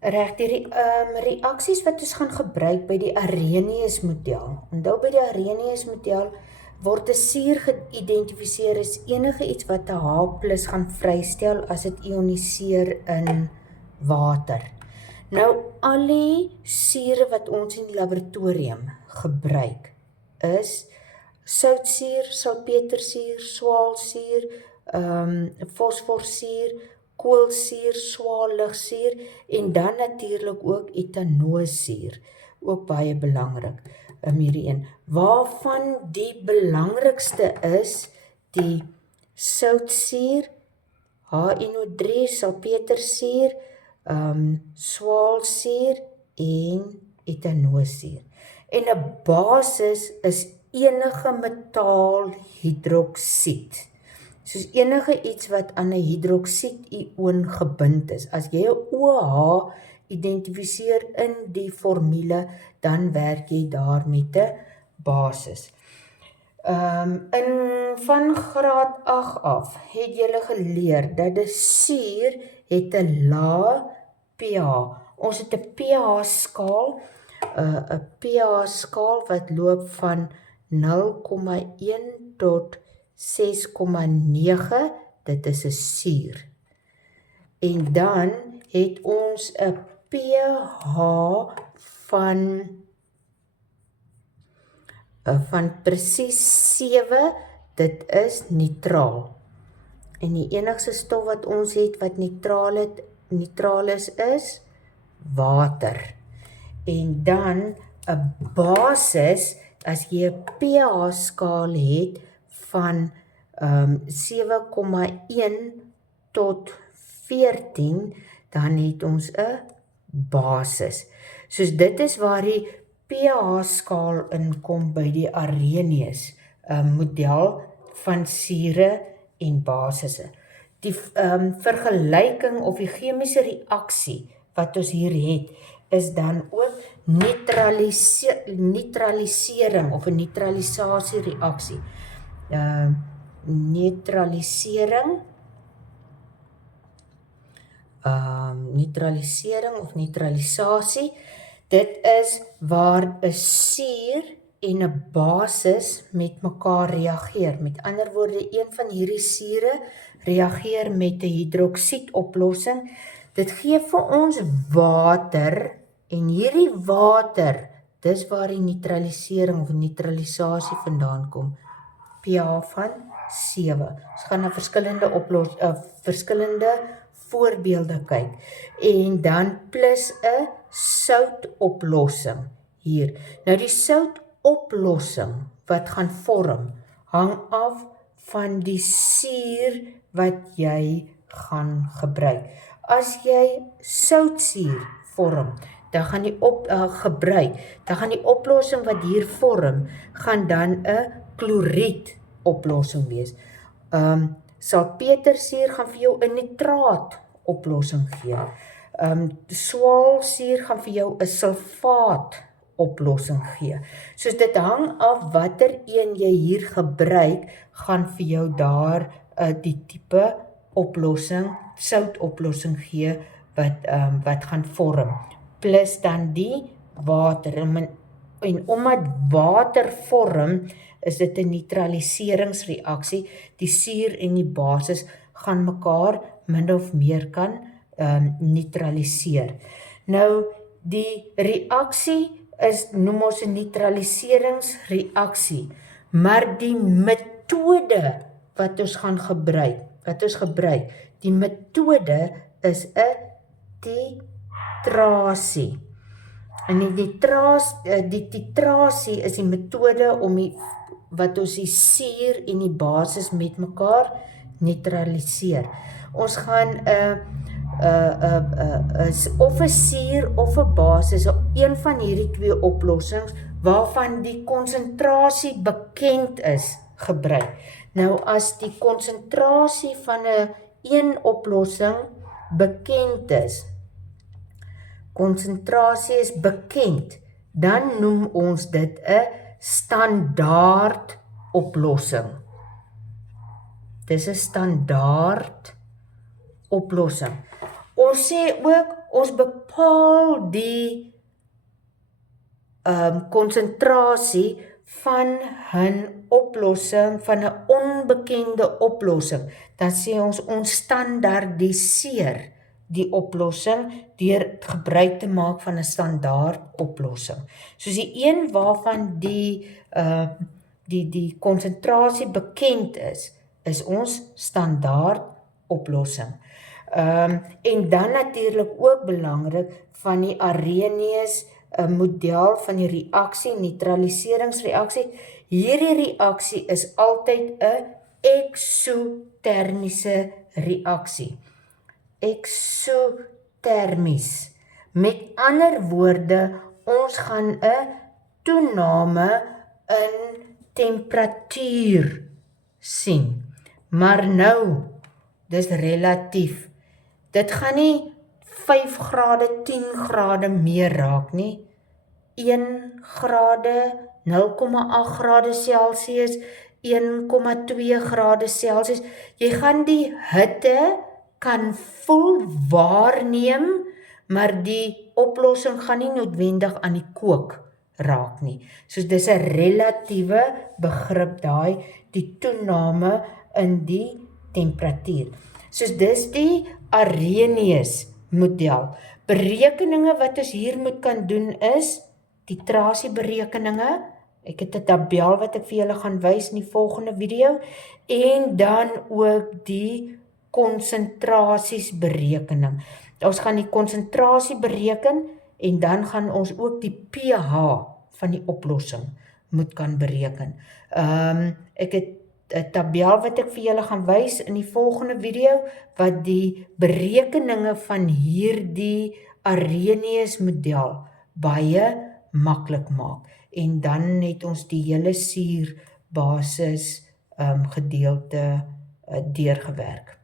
Reg, die reaksies wat ons gaan gebruik by die Arrhenius model. Onthou by die Arrhenius model word 'n suur geïdentifiseer as enige iets wat 'n H+ gaan vrystel as dit ioniseer in water. Nou, al die sure wat ons in die laboratorium gebruik is soutsuur, salpetersuur, swaalsuur, fosforsuur, koolsuur, swaalligsuur en dan natuurlik ook etanoosuur, ook baie belangrik hierdie een. Waarvan die belangrikste is die soutsuur, HNO3, salpetersuur, swaalsuur en etanoosuur. En 'n basis is enige metaalhidroksied. Soos enige iets wat aan 'n hidroksied-ioon gebind is. As jy 'n OH identifiseer in die formule, dan werk jy daar met 'n basis. Van graad 8 af het julle geleer dat die suur het 'n lae pH. Ons het 'n pH-skaal, 'n pH-skaal wat loop van 0,1 tot 6,9, dit is 'n suur. En dan het ons 'n pH van presies 7, dit is neutraal. En die enigste stof wat ons het wat neutraal is water. En dan 'n basis, as jy 'n pH-skaal het van 7,1 tot 14, dan het ons 'n basis. Soos dit is waar die pH-skaal inkom by die Arrhenius model van sure en basisse. Die vergelyking of die chemiese reaksie wat ons hier het, is dan ook neutralisering of 'n neutralisasiereaksie. Neutralisering of neutralisasie, dit is waar 'n suur en 'n basis met mekaar reageer. Met ander woorde, een van hierdie sure reageer met 'n hidroksiedoplossing. Dit gee vir ons water, en hierdie water, dis waar die neutralisering of neutralisasie vandaan kom. pH van 7. Ons gaan na verskillende voorbeelde kyk. En dan plus 'n soutoplossing hier. Nou die soutoplossing wat gaan vorm, hang af van die suur wat jy gaan gebruik. As jy soutsuur vorm, dan gaan die oplossing wat hier vorm, gaan dan 'n kloried oplossing wees. Salpetersuur gaan vir jou 'n nitraat oplossing gee. Swaalsuur gaan vir jou 'n sulfaat oplossing gee. Soos dit hang af watter een jy hier gebruik, gaan vir jou daar die tipe oplossing, soutoplossing gee wat gaan vorm. Plus dan die water. En omdat water vorm, is dit 'n neutraliseringsreaksie. Die suur en die basis gaan mekaar min of meer kan neutraliseer. Nou, die reaksie noem ons 'n neutraliseringsreaksie, maar die metode wat ons gaan gebruik, die metode is 'n titrasie. En die titrasie is die metode om wat ons die suur en die basis met mekaar neutraliseer. Ons gaan of 'n suur of 'n basis, een van hierdie twee oplossings waarvan die konsentrasie bekend is, gebruik. Nou as die konsentrasie van 'n oplossing bekend is, konsentrasie is bekend, dan noem ons dit 'n standaard oplossing. Dis 'n standaard oplossing. Ons sê ook, ons bepaal die konsentrasie van 'n oplossing, van 'n onbekende oplossing, dan sê ons standaardiseer die oplossing deur gebruik te maak van 'n standaard oplossing. Soos die een waarvan die konsentrasie bekend is ons standaard oplossing. En dan natuurlik ook belangrik van die Arrhenius model van die reaksie, neutraliseringsreaksie. Hierdie reaksie is altyd 'n eksotermiese reaksie. Eksotermies. Met ander woorde, ons gaan 'n toename in temperatuur sien. Maar nou, dis relatief. Dit gaan nie 5 grade, 10 grade meer raak nie. 1 grade, 0,8 grade Celsius, 1,2 grade Celsius. Jy gaan die hitte kan voel, waarneem, maar die oplossing gaan nie noodwendig aan die kook raak nie. So dis 'n relatiewe begrip daai, die toename in die temperatuur. Soos dis die Arrhenius model. Berekeninge wat ons hier moet kan doen is titrasieberekeninge. Ek het 'n tabel wat ek vir julle gaan wys in die volgende video, en dan ook die konsentrasiesberekening. Ons gaan die konsentrasie bereken en dan gaan ons ook die pH van die oplossing moet kan bereken. Ek het 'n tabel wat ek vir julle gaan wys in die volgende video wat die berekeninge van hierdie Arrhenius model baie maklik maak. En dan het ons die hele suurbasis gedeelte deurgewerk.